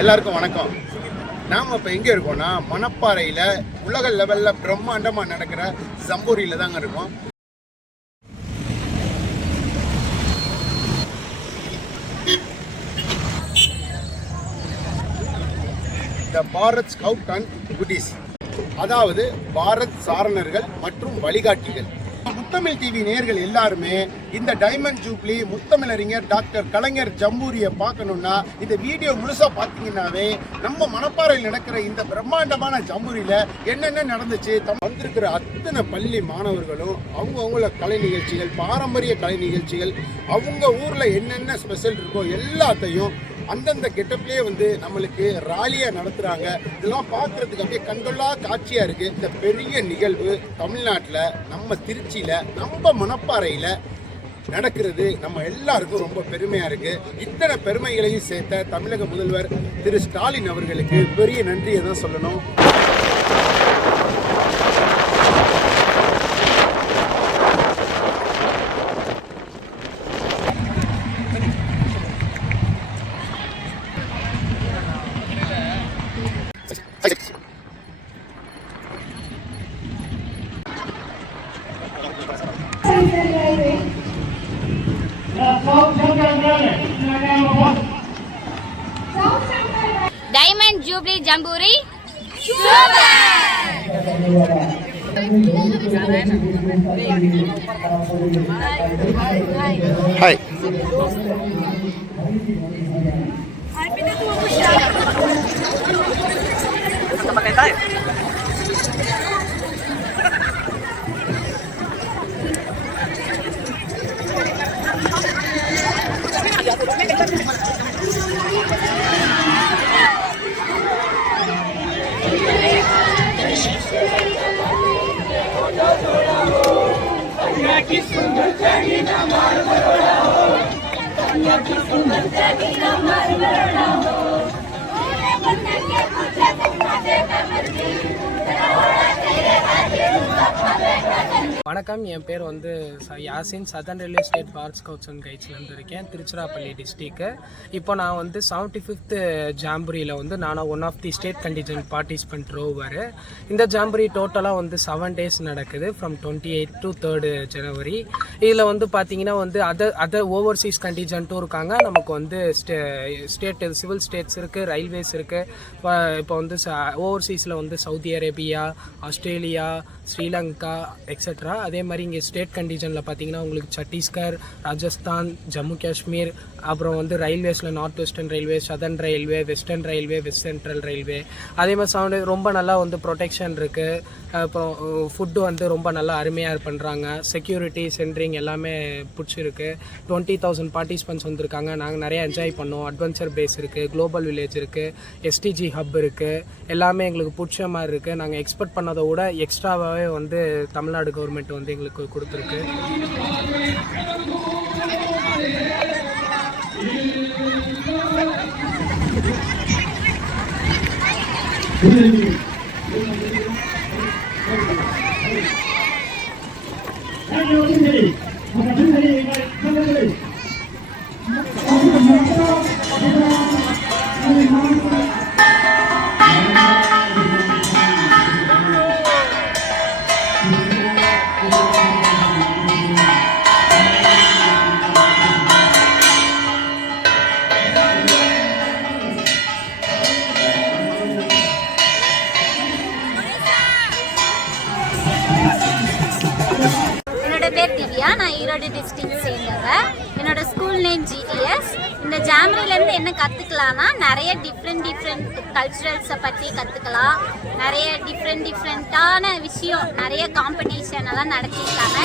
எல்லாருக்கும் வணக்கம். நாம் இப்போ எங்கே இருக்கோம்னா மணப்பாறையில் உலக லெவலில் பிரம்மாண்டமாக நடக்கிற ஜம்பூரியில் தாங்க இருக்கோம். த பாரத் ஸ்கவுட் அண்ட் குட்டீஸ், அதாவது பாரத் சாரணர்கள் மற்றும் வழிகாட்டிகள். முத்தமிழ் டிவி நேயர்கள் எல்லாருமே இந்த டைமண்ட் ஜூப்ளி முத்தமிழறிஞர் டாக்டர் கலைஞர் ஜம்பூரியை பார்க்கணும்னா இந்த வீடியோ முழுசா பார்த்தீங்கன்னாவே நம்ம மணப்பாறையில் நடக்கிற இந்த பிரம்மாண்டமான ஜம்பூரியில் என்னென்ன நடந்துச்சு, வந்திருக்கிற அத்தனை பள்ளி மாணவர்களும் அவங்கவுங்கள கலை நிகழ்ச்சிகள், பாரம்பரிய கலை நிகழ்ச்சிகள், அவங்க ஊரில் என்னென்ன ஸ்பெஷல் இருக்கோ எல்லாத்தையும் அந்தந்த கெட்டப்லேயே நம்மளுக்கு ராலியாக நடத்துகிறாங்க. இதெல்லாம் பார்க்குறதுக்கு அப்படியே கண்கொள்ளா காட்சியாக இருக்குது. இந்த பெரிய நிகழ்வு தமிழ்நாட்டில் நம்ம திருச்சியில் நம்ம மணப்பாறையில் நடக்கிறது நம்ம எல்லாருக்கும் ரொம்ப பெருமையாக இருக்குது. இத்தனை பெருமைகளையும் சேர்த்த தமிழக முதல்வர் திரு ஸ்டாலின் அவர்களுக்கு பெரிய நன்றியை தான் சொல்லணும். Diamond Jubilee Jamboree. Hi. வணக்கம், என் பேர் Yasin. Southern railway state Bharat scouts and கைட்ஸ்லேருந்து இருக்கேன், திருச்சிராப்பள்ளி டிஸ்ட்ரிக்ட்டு. இப்போ நான் 75th ஜாம்பூரியில் நானும் one of the state contingent participant rover. இந்த ஜாம்பூரி டோட்டலாக 7 days நடக்குது, ஃப்ரம் 28 to 3rd January. இதில் பார்த்தீங்கன்னா அதர் ஓவர்சீஸ் கண்டிஜென்ட்டும் இருக்காங்க. நமக்கு ஸ்டேட் சிவில் ஸ்டேட்ஸ் இருக்குது, ரயில்வேஸ் இருக்குது. இப்போ ஓவர்சீஸில் Saudi Arabia, Australia, Sri Lanka etcetera. அதே மாதிரி இங்கே ஸ்டேட் கண்டிஷனில் பார்த்தீங்கன்னா உங்களுக்கு சத்தீஸ்கர், ராஜஸ்தான், ஜம்மு காஷ்மீர், அப்புறம் ரயில்வேஸில் north western railway, southern railway, western railway, west central railway. அதே மாதிரி ரொம்ப நல்லா ப்ரொடெக்ஷன் இருக்குது. அப்புறம் ஃபுட்டு ரொம்ப நல்லா அருமையாக பண்ணுறாங்க. செக்யூரிட்டி சென்ட்ரிங் எல்லாமே பிடிச்சிருக்கு. 20,000 பார்ட்டிசிபென்ட்ஸ் வந்திருக்காங்க. நாங்கள் நிறையா என்ஜாய் பண்ணோம். அட்வென்ச்சர் பேஸ் இருக்குது, குளோபல் வில்லேஜ் இருக்குது, எஸ்டிஜி ஹப் இருக்குது. எல்லாமே எங்களுக்கு பிடிச்ச மாதிரி இருக்குது. நாங்கள் எக்ஸ்பெக்ட் பண்ணதை விட எக்ஸ்ட்ராவாகவே தமிழ்நாடு கவர்மெண்ட் எங்களுக்கு கொடுத்துருக்கு. நான் ஈரோடு டிஸ்ட்ரிக்ட் சேர்ந்தவ. என்னோட ஸ்கூல் நேம் GTS. இந்த ஜாம்பூரிலேருந்து என்ன கற்றுக்கலாம்னா நிறைய டிஃப்ரெண்ட் கல்ச்சுரல்ஸை பற்றி கற்றுக்கலாம். நிறைய டிஃப்ரெண்ட்டான விஷயம், நிறைய காம்படிஷன் எல்லாம் நடத்தியிருக்காங்க.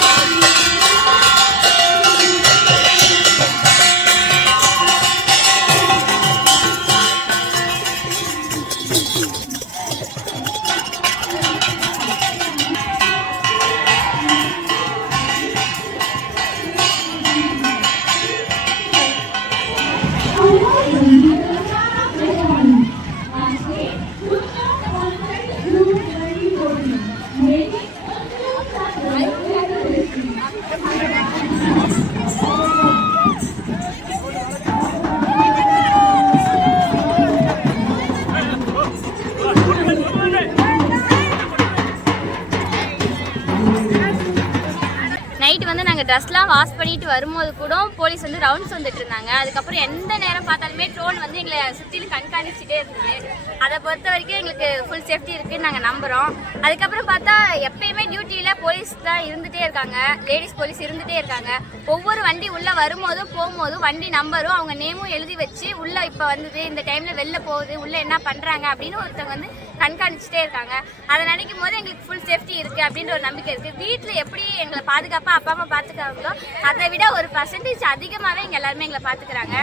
எங்கள் ட்ரெஸ்லாம் வாஷ் பண்ணிட்டு வரும்போது கூட போலீஸ் வந்து ரவுண்ட்ஸ் வந்துட்டு இருந்தாங்க. அதுக்கப்புறம் எந்த நேரம் பார்த்தாலுமே ட்ரோன் வந்து எங்களை சுற்றிலும் கண்காணிச்சுட்டே இருந்தது. அதை பொறுத்த வரைக்கும் எங்களுக்கு ஃபுல் சேஃப்டி இருக்குதுன்னு நாங்கள் நம்புகிறோம். அதுக்கப்புறம் பார்த்தா எப்பயுமே டியூட்டியில் போலீஸ் தான் இருந்துகிட்டே இருக்காங்க, லேடிஸ் போலீஸ் இருந்துகிட்டே இருக்காங்க. ஒவ்வொரு வண்டி உள்ளே வரும்போதும் போகும்போதும் வண்டி நம்பரும் அவங்க நேமும் எழுதி வச்சு உள்ளே இப்போ வந்தது, இந்த டைமில் வெளில போகுது, உள்ளே என்ன பண்ணுறாங்க அப்படின்னு ஒருத்தவங்க வந்து கண்காணிச்சுட்டே இருக்காங்க. அதை நினைக்கும் போது எங்களுக்கு ஃபுல் சேஃப்டி இருக்குது அப்படின்ற ஒரு நம்பிக்கை இருக்குது. வீட்டில் எப்படி எங்களை பாதுகாப்பாக அப்பா அம்மா பார்த்துக்காங்களோ அதை விட ஒரு % அதிகமாகவே எங்கள் எல்லாருமே எங்களை பார்த்துக்கிறாங்க.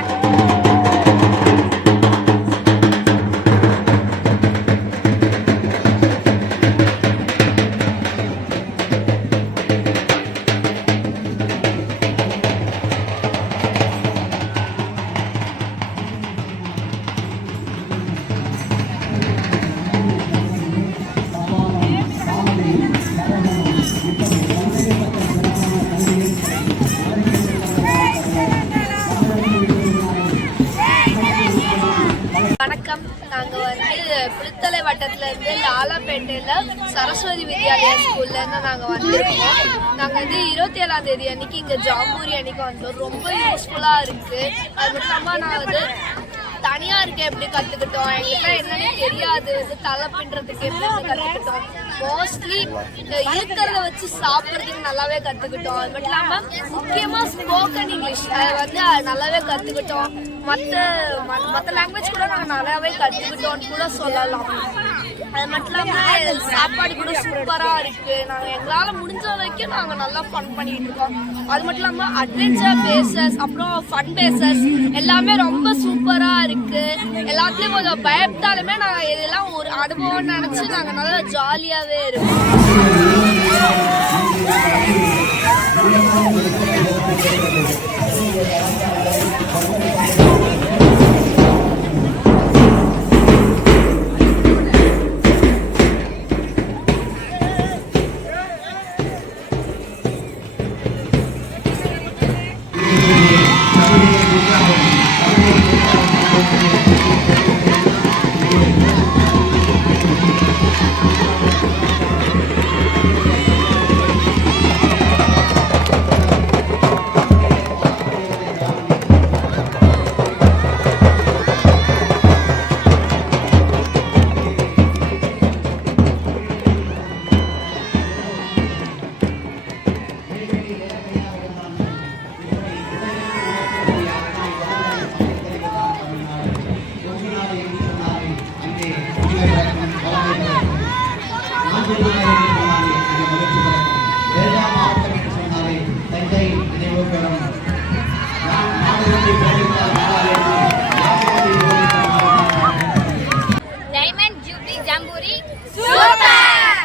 வணக்கம். நாங்கள் வந்து புளித்தலை வட்டத்துலேருந்து லாலாப்பேட்டையில் சரஸ்வதி வித்யாலயா ஸ்கூல்லேருந்து நாங்கள் வந்திருக்கோம். நாங்கள் வந்து 27ஆம் தேதி அன்றைக்கி இங்கே ஜாம்பூரி அன்றைக்கி வந்தோம். ரொம்ப யூஸ்ஃபுல்லாக இருக்குது. அது மட்டும் இல்லாமல் நான் வந்து தனியாக இருக்க எப்படி கற்றுக்கிட்டோம், எங்களுக்குலாம் என்னென்னு தெரியாது, வந்து தலை பின்னுறதுக்கு எப்படி கற்றுக்கிட்டோம். மோஸ்ட்லி இருக்கிறத வச்சு சாப்பிட்றதுக்கு நல்லாவே கற்றுக்கிட்டோம். அது மட்டும் இல்லாமல் முக்கியமாக ஸ்போக்கன் இங்கிலீஷ் வந்து நல்லாவே கற்றுக்கிட்டோம். மற்ற லாங்குவேஜ் கூட நாங்கள் நல்லாவே கற்றுக்கிட்டோன்னு கூட சொல்லலாம். அது மட்டும் இல்லாமல் சாப்பாடு கூட சூப்பராக இருக்குது. நாங்கள் எங்களால் முடிஞ்ச வரைக்கும் நாங்கள் நல்லா ஃபன் பண்ணிகிட்டு இருக்கோம். அது மட்டும் இல்லாமல் அட்வென்ச்சர் பேசஸ் அப்புறம் ஃபன் பேசஸ் எல்லாமே ரொம்ப சூப்பராக இருக்குது. எல்லாத்துலேயும் கொஞ்சம் பயப்பட்டாலுமே நாங்கள் இதெல்லாம் ஒரு அனுபவம் நினச்சி நாங்கள் நல்லா ஜாலியாகவே இருக்கோம். Diamond jubilee jamboree super!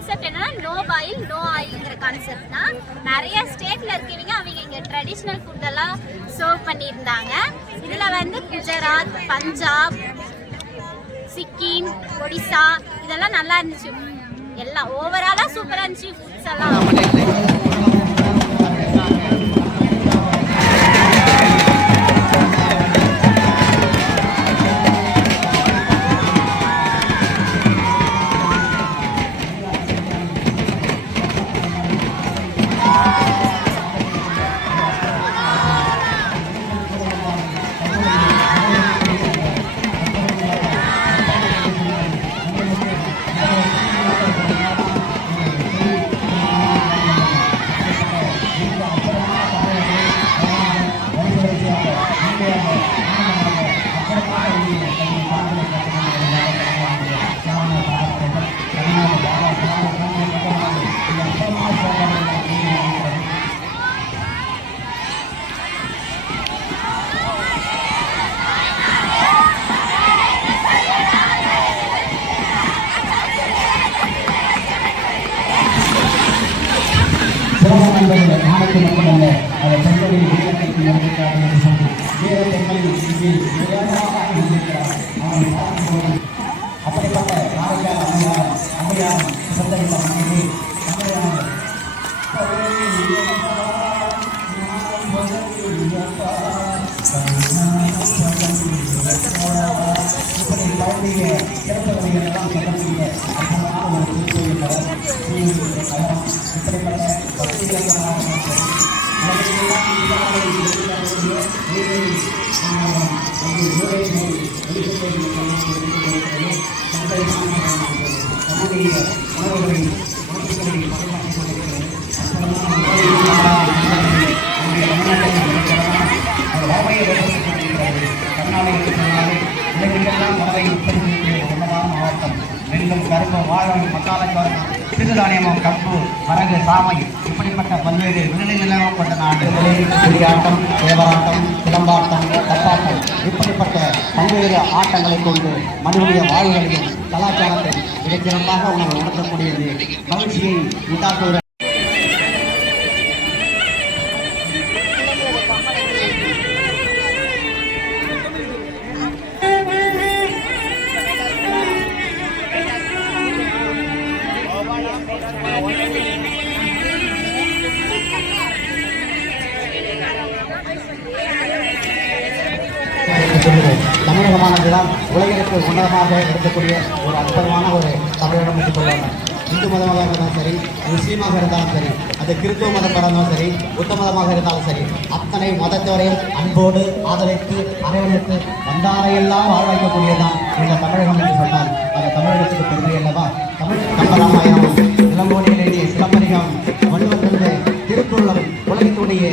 Concept என்னன்னா நோ பாயில் நோ ஆயில்ங்கிற கான்செப்ட் தான். நிறைய ஸ்டேட்ல இருக்கவங்க அவங்க இங்க ட்ரெடிஷ்னல் ஃபுட் எல்லாம் சர்வ் பண்ணியிருந்தாங்க. இதுல வந்து குஜராத், பஞ்சாப், சிக்கிம், ஒடிசா இதெல்லாம் நல்லா இருந்துச்சு. எல்லாம் ஓவராலா சூப்பரா இருந்துச்சு ஃபுட்ஸ் எல்லாம். நாளைக்கு மட்டுமல்ல அதை பெண்களின் வீரத்திற்கு நடக்கிறார்கள் வீர பெண்களின் அப்படிப்பட்ட காரைக்கால் அம்மையாரும் சிறந்த இப்படி குழந்தைய சிறப்பு வகைகளெல்லாம் சொல்லக்கூடிய அற்புதமான ஒரு மாவட்டம் நெல்லும் கரும்பு வாழை மக்காலக்காரம் சிறுதானியமும் கம்பு வரகு சாமை இப்படிப்பட்ட பல்வேறு விளைநிலம் கொண்ட நாடு குடியாட்டம் தேவராட்டம் சிலம்பாட்டம் தப்பாட்டம் இப்படிப்பட்ட பல்வேறு ஆட்டங்களை கொண்டு மனிதனுடைய வாழ்வுகளையும் கலாச்சாரத்தை இடைச்சிறப்பாக உணர்த்தக்கூடியது மகிழ்ச்சியை உண்டாக்குகிற தமிழகமானதுதான் உலகிற்கு உன்னதமாக இருக்கக்கூடிய ஒரு அற்புதமான ஒரு தமிழகம் என்று சொல்லுவாங்க. இந்து மதமாக இருந்தாலும் சரி, முஸ்லீமாக இருந்தாலும் சரி, அது கிறிஸ்துவ மதமாக இருந்தாலும் சரி, புத்த மதமாக இருந்தாலும் சரி, அத்தனை மதத்தவரையும் அன்போடு ஆதரித்து அரவணைத்து வந்தாரையெல்லாம் வாழ வைக்கக்கூடியதான் இந்த தமிழகம் என்று சொன்னால் அந்த தமிழகத்துக்கு பெருமை அல்லவா. தமிழ் கம்பராமாயணம் இளங்கோடியில் எழுதிய சிலம்பதிகம் வள்ளுவத்திலிருந்து திருக்குறளும் உலகத்துடைய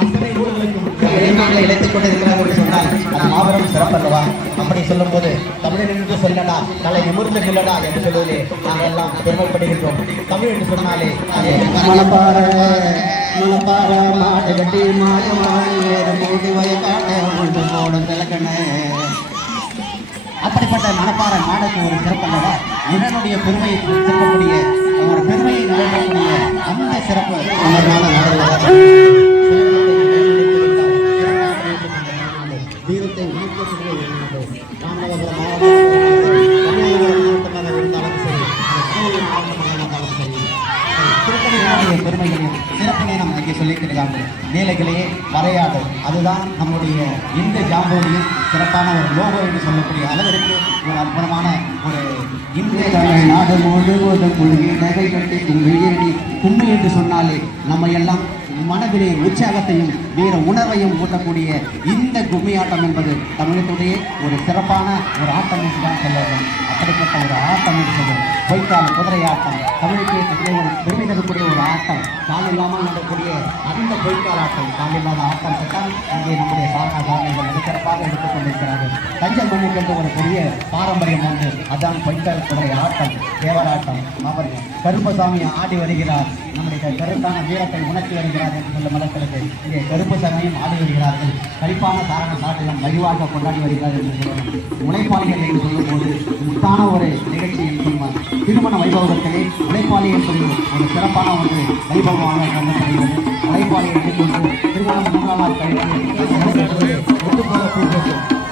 அத்தனை ஊர்களுக்கும் இளைஞர்களை இழைத்துக் கொண்டிருக்கிறார் என்று சொன்னால் அது மாபெரும் சிறப்பல்லவா. அப்படி சொல்லும் போது தமிழன் என்று சொல்லடா தலை நிமிர்ந்து நில்லடா என்று சொல்வதிலே நாங்கள் எல்லாம் பெருமைப்படுகின்றோம். தமிழ் என்று சொன்னாலே மனப்பாற மாட்டை கட்டி மூடி வயக்காட்ட போடும் திலக்கண்ணு அப்படிப்பட்ட மனப்பாறை மாடுக்கு ஒரு சிறப்பல்லவா. இதனுடைய பெருமையை சிறக்கக்கூடிய ஒரு பெருமையை நிலைக்கக்கூடிய அந்த சிறப்பு வீரத்தை ஊக்கக்கூடிய ராமநாதபுரம் மாவட்டமாக இருந்தாலும் சரி, மாவட்டமாக இருந்தாலும் சரி, திருப்பதிகளுடைய பெருமைகளையும் சிறப்பினை நம்ம இங்கே சொல்லிக்கிறாங்க. வேலைகளையே வரையாது அதுதான் நம்முடைய இந்த ஜாம்போலியின் சிறப்பான ஒரு லோகோ என்று சொல்லக்கூடிய அளவிற்கு ஒரு அற்புதமான ஒரு இந்திய நாடு முழுவதும் குழுவி நகை கட்டி கும்மி என்று சொன்னாலே நம்ம எல்லாம் மனதிலே உற்சாகத்தையும் வீர உணர்வையும் ஊட்டக்கூடிய இந்த கும்மியாட்டம் என்பது தமிழகத்துடைய ஒரு சிறப்பான ஒரு ஆட்டம் என்று தான் சொல்ல வேண்டும். அப்படிப்பட்ட ஒரு ஆட்டம் என்று சொல்லுவோம். பொய்க்கால் குதிரை ஆட்டம் தமிழுக்கு ஒரு பெருமை தரக்கூடிய ஒரு ஆட்டம். கால் இல்லாமல் நடக்கக்கூடிய அந்த பொய்க்காலாட்டம் கால் இல்லாத ஆட்டம் தான் இங்கே நம்முடைய சாதனைகள் மிகச்சிறப்பாக எடுத்துக் கொண்டிருக்கிறார்கள். தஞ்சை மண்ணுக்கு என்று ஒரு பெரிய பாரம்பரியம் உண்டு. அதான் பொய்க்கால் குதிரை ஆட்டம், தேவராட்டம். அவர் கருப்பசாமி ஆடி வருகிறார், நம்முடைய கருத்தான வீரத்தை உணர்த்தி வருகிறார் என்று சொல்லும் மதத்திற்கு இங்கே கருப்பசாமியும் ஆடி வருகிறார்கள். கழிப்பான காரண சாட்டிலும் வழிவாக கொண்டாடி வருகிறார் என்று சொல்லணும். உழைப்பாளிகள் என்று சொல்லும்போது முத்தான ஒரு நிகழ்ச்சி என்று சொல்லுவார். திருமண வைபவத்திலே உழைப்பாளி என்று ஒரு சிறப்பான ஒரு வைபவமாக கருதப்படுகிறது. உழைப்பாளி எடுத்துக்கொண்டு திருமணம் 3 நாள் கழித்து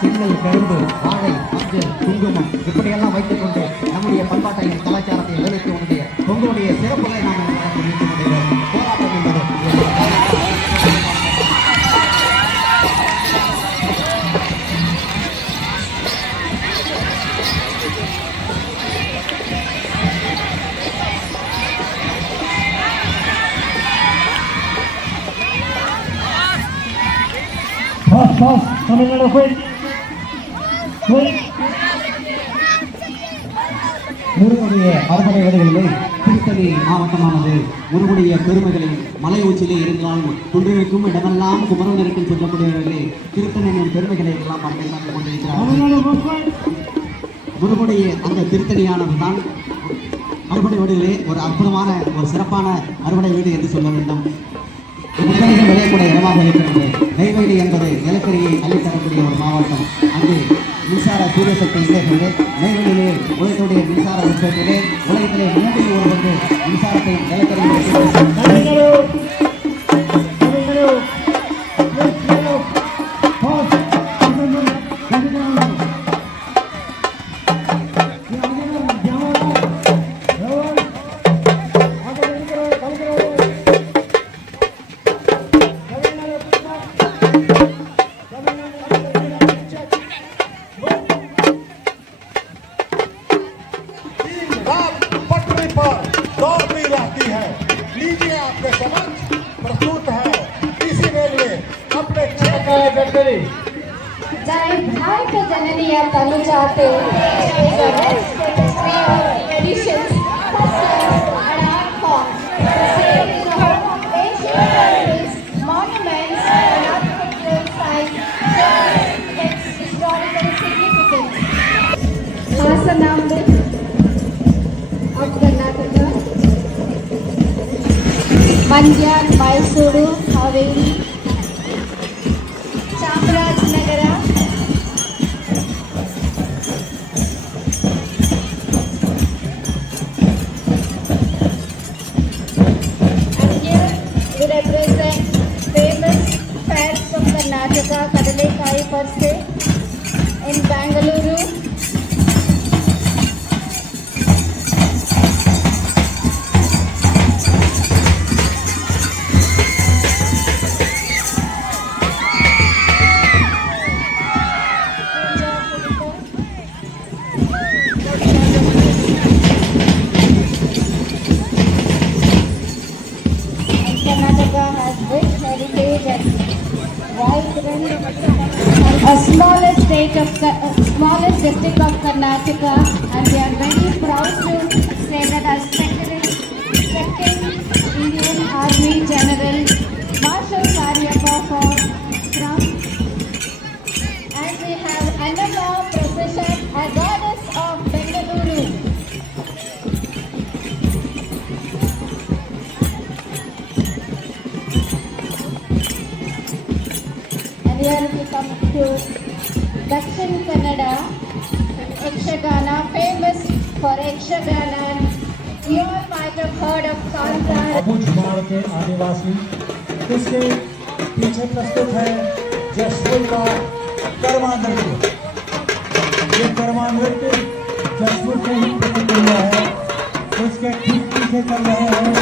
சின்னல், கரும்பு, வாழை, மஞ்சள், குங்குமம் இப்படியெல்லாம் வைத்துக் கொண்டு நம்முடைய பண்பாட்டையும் கலாச்சாரத்தையும் வேலைக்கு உடைய உங்களுடைய சிறப்புகளை நாம் போராட்டம் என்பது முருகனுடைய அறுபடை வீடுகளிலே திருத்தணி மாவட்டமானது முருகனுடைய பெருமைகளை மலை உச்சியிலே இருந்தாலும் குன்றிருக்கும் இடமெல்லாம் குமரன் இருக்கும் சொல்லக்கூடியவர்களே திருத்தணியின் பெருமைகளை எல்லாம் பறைசாற்றிக் கொண்டிருக்கிறார். முருகனுடைய அந்த திருத்தணியானது தான் அறுபடை வீடுகளே ஒரு அற்புதமான ஒரு சிறப்பான அறுபடை வீடு என்று சொல்ல வேண்டும். முத்தரைகள் விளையக்கூடிய இடமாக இருக்கிறது. நெய்வேலி என்பது நிலக்கரியை அள்ளித்தரக்கூடிய ஒரு மாவட்டம். அங்கு மின்சார சூரிய சக்தி இல்லைகளே. நெய்வேலியிலே உலகத்துடைய மின்சார உற்பத்தியிலே உலகத்திலே 3 ஒரு பங்கு மின்சாரத்தை நிலக்கரியை Mandya, Mysuru, Haveri, Chamarajnagara, and here we represent famous fairs of Karnataka, Kadalekai per se, in Bangalore. Smallest district of Karnataka, and we are very proud to say that our second Indian Army General Marshal Karyappa from, and we have Annama Procession, a goddess of Bengaluru. And here we come to Dakshin Kannada, Yakshagana, famous for Yakshagana. You all might have heard of Kanta. Abu झुमार के आदिवासी इसके पीछे प्रस्तुत है जसपुर का कर्मा नृत्य। ये कर्मा नृत्य जसपुर से ही प्रकट हुआ है। उसके ठीक पीछे चल रहे हैं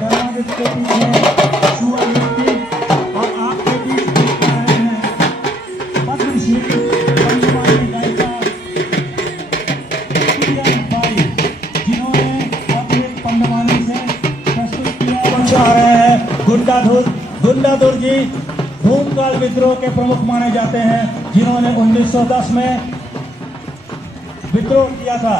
कर्मा नृत्य के पीछे शुआ नृत्य और आपके बीच देख रहे हैं पद्मश्री पंचवाणी गायिका बाई, जिन्होंने अपने पंडवानी से प्रस्तुत किया। आ रहे हैं गुंडाधुर जी भूमकाल विद्रोह के प्रमुख माने जाते हैं, जिन्होंने 1910 में विद्रोह किया था।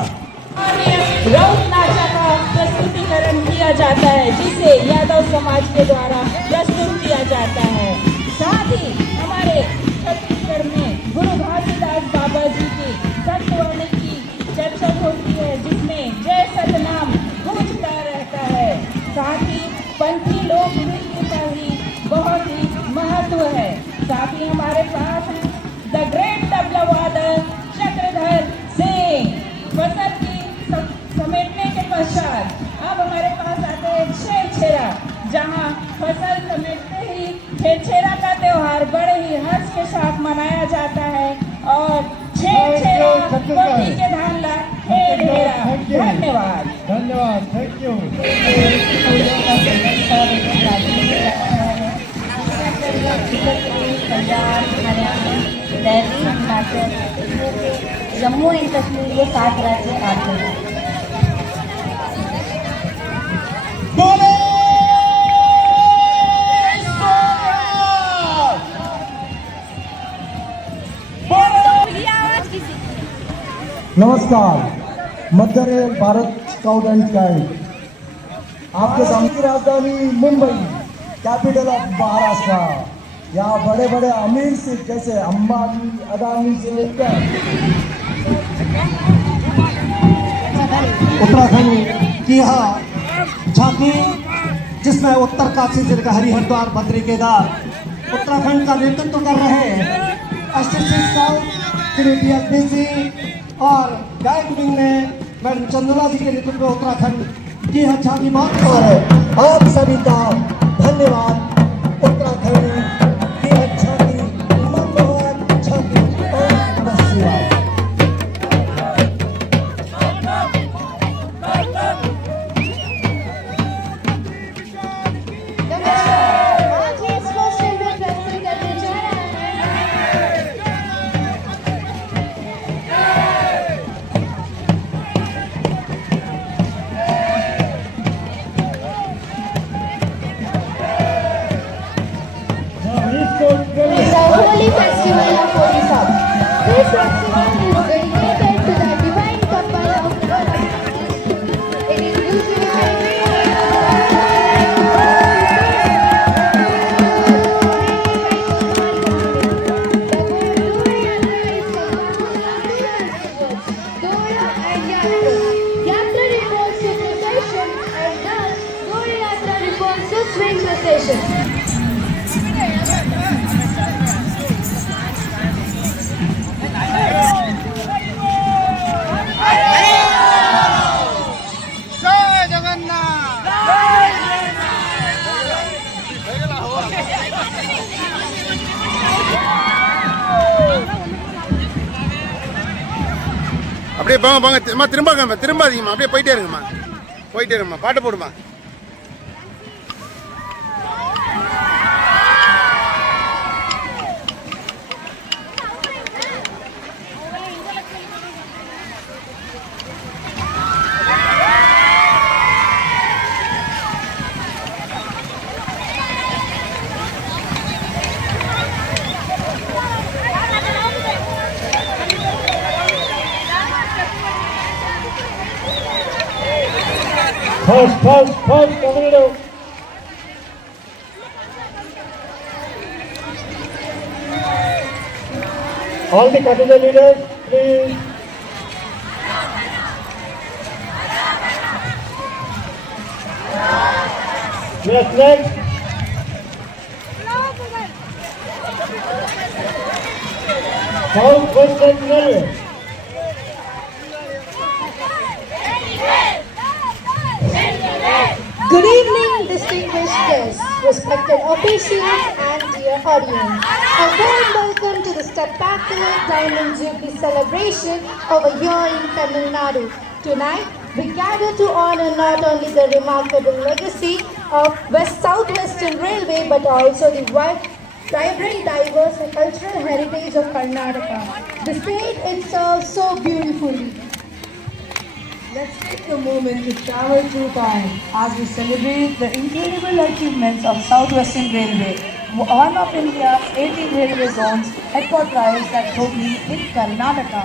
रौत नाचा का प्रस्तुतिकरण किया जाता है। है जिसे यादव समाज के द्वारा प्रस्तुत किया जाता है। साथ ही हमारे छत्तीसगढ़ में गुरु घासीदास बाबा जी की सतवाणी की चर्चा होती है जिसमें जय सतनाम गूंजता रहता है। साथ ही पंथी लोक नृत्य का ही बहुत ही महत्व है। साथ ही हमारे पास द ग्रेट तबला वादक चक्रधर सिंह। फसल की समेटने के पश्चात अब हमारे पास आते हैं छेरछेरा, जहां फसल समेटते ही छेरछेरा का त्योहार बड़े ही हर्ष के साथ मनाया जाता है और छेरछेरा कोटि के धान ला हे ढेरा। धन्यवाद। धन्यवाद, थैंक यू। पंजाब, हरियाणा, दिल्ली, हिमाचल, इसमें से जम्मू एंड कश्मीर ये 7 राज्य आते हैं। नमस्कार, मध्य रेल भारत स्काउट एंड गाइड। आपके सामने की राजधानी मुंबई, कैपिटल ऑफ महाराष्ट्र। यहाँ बड़े बड़े अमीर से जैसे अंबानी, अदानी से लेकर उत्तराखंड की यहाँ झांकी, जिसमें उत्तर काशी जिले का हरिहरद्वार, बद्री केदार उत्तराखंड का नेतृत्व कर रहे असिस्टेंट स्काउट श्री DSBC और गाइड विंग में मैडम चंद्रला जी के नेतृत्व में उत्तराखंड की यह झांकी बहुत है। आप सभी का धन्यवाद। उत्तराखंड की यह झांकी मनमोहन झांकी और नमस्कार। It's a holy festival of Odisha. This festival is dedicated to the divine couple of God. It is usually Dora and Yatra refers to procession and thus Dora Yatra refers to swing procession. அப்படியே போங்க போங்க, திரும்பாதீங்கம்மா, அப்படியே போயிட்டே இருங்கம்மா, பாட்டு போடுமா. First, Community. All the category leaders, please. Yes, next. Southwestern Railway. Good evening, distinguished guests, respected officials, and dear audience. A warm welcome to the spectacular Diamond Jubilee celebration over here in Tamil Nadu. Tonight, we gather to honor not only the remarkable legacy of Southwestern Railway, but also the vibrant, diverse, and cultural heritage of Karnataka. The state it serves so beautifully. Let's take a moment to travel through time as we celebrate the incredible achievements of Southwestern Railway, one of India's 18 railway zones headquartered at Hubli in Karnataka.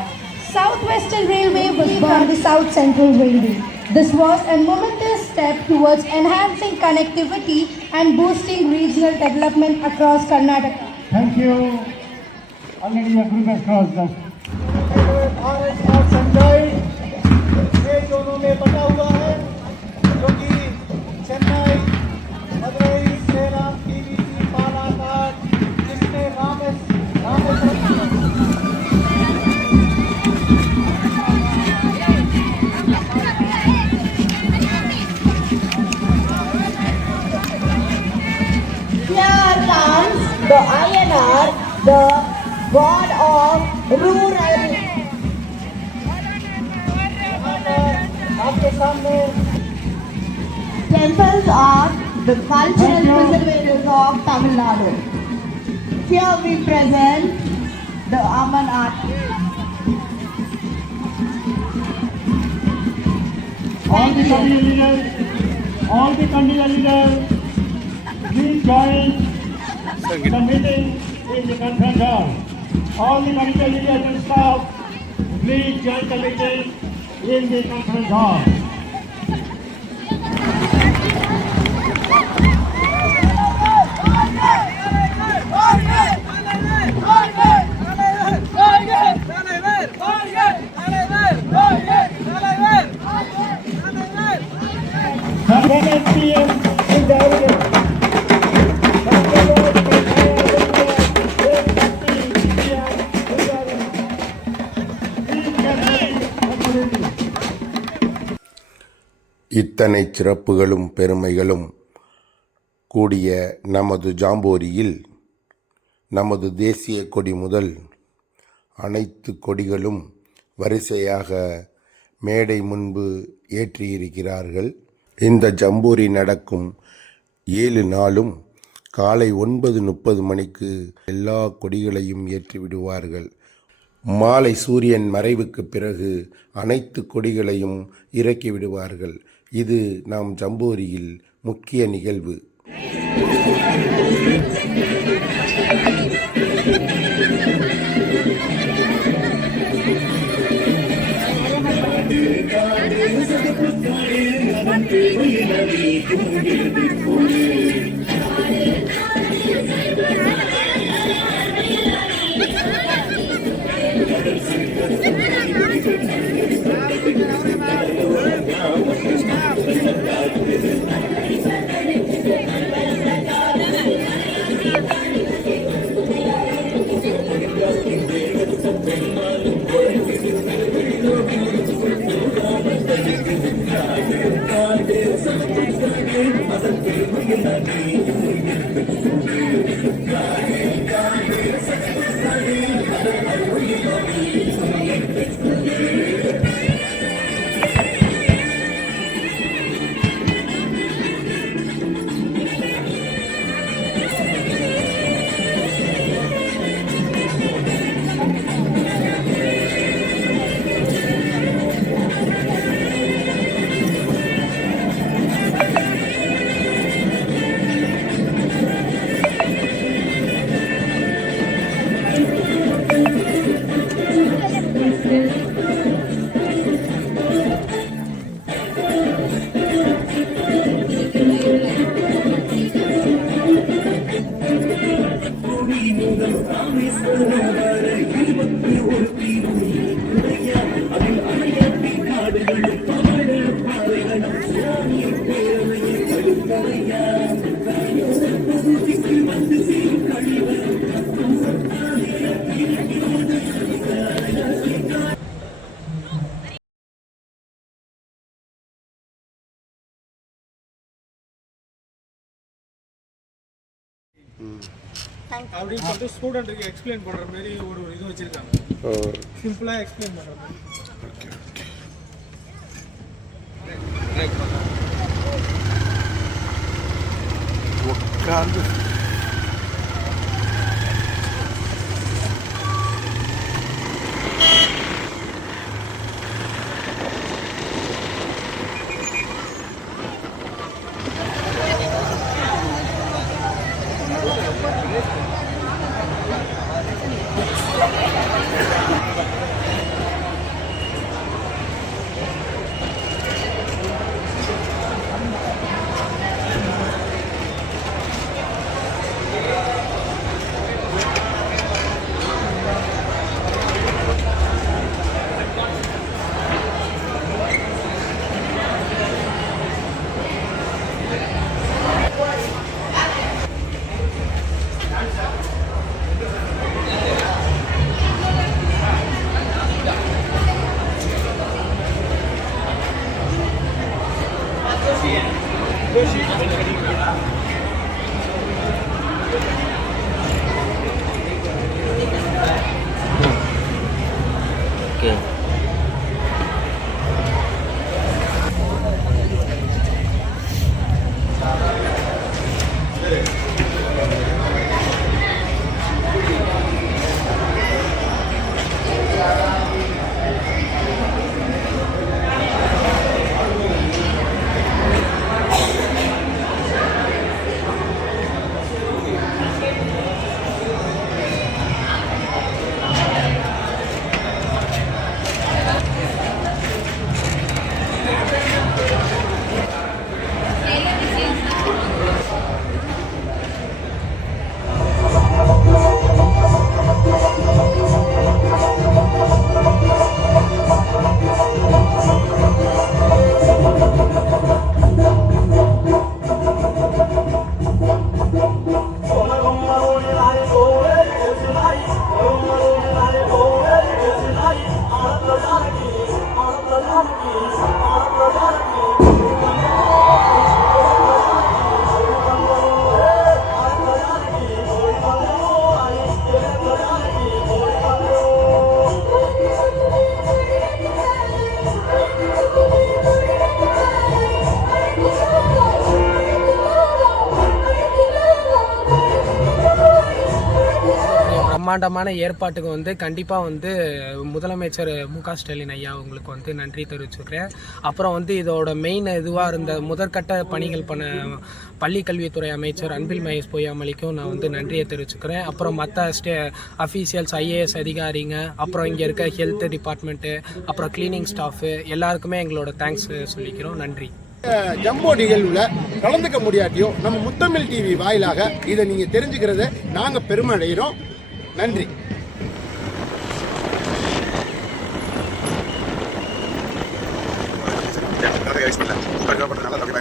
Southwestern Railway was born the South Central Railway. This was a momentous step towards enhancing connectivity and boosting regional development across Karnataka. Thank you. Already a group has crossed us. Bharat और संजय ये दोनों में बटा हुआ है जो कि Chennai Madurai Salem TBC Palakkad जिसमें Here comes the INR, the god of rural. आपके सामने Temples are the cultural preservators of Tamil Nadu. Here we present the Aman art. all the community leaders, please join the meeting in the conference hall. All the community leaders and staff, please join the meeting in the conference hall. இத்தனை சிறப்புகளும் பெருமைகளும் கூடிய நமது ஜாம்போரியில் நமது தேசிய கொடி முதல் அனைத்து கொடிகளும் வரிசையாக மேடை முன்பு ஏற்றியிருக்கிறார்கள். இந்த ஜம்போரி நடக்கும் 7 நாளும் காலை 9:30 மணிக்கு எல்லா கொடிகளையும் ஏற்றிவிடுவார்கள். மாலை சூரியன் மறைவுக்கு பிறகு அனைத்து கொடிகளையும் இறக்கி விடுவார்கள். இது நம் ஜம்போரியில் முக்கிய நிகழ்வு. அப்படின்னு சொல்லிட்டு ஸ்டூடெண்ட்டுக்கு எக்ஸ்பிளைன் பண்ணுற மாதிரி ஒரு இது வச்சுருக்காங்க. சிம்பிளாக எக்ஸ்பிளைன் பண்ணுற மாதிரி. உட்கார்ந்து பிரம்மாண்டமான ஏற்பாட்டுக்கு வந்து கண்டிப்பாக வந்து முதலமைச்சர் மு.க. ஸ்டாலின் ஐயா உங்களுக்கு வந்து நன்றி தெரிவிச்சுக்கிறேன். அப்புறம் வந்து இதோட மெயின் இதுவாக இருந்த முதற்கட்ட பணிகள் பண்ண பள்ளி கல்வித்துறை அமைச்சர் அன்பில் மகேஷ் பொய்யாமொழிக்கும் நான் வந்து நன்றியை தெரிவிச்சுக்கிறேன். அப்புறம் மற்ற அஃபீஷியல்ஸ் ஐஏஎஸ் அதிகாரிங்க, அப்புறம் இங்கே இருக்க ஹெல்த் டிபார்ட்மெண்ட்டு, அப்புறம் கிளீனிங் ஸ்டாஃபு எல்லாருக்குமே எங்களோட தேங்க்ஸ் சொல்லிக்கிறோம். நன்றி. ஜம்போ நிகழ்வுல கலந்துக்க முடியாட்டியும் நம்ம முத்தமிழ் டிவி வாயிலாக இதை நீங்க தெரிஞ்சுக்கிறத நாங்க பெருமை அடைகிறோம். நன்றி. நல்லா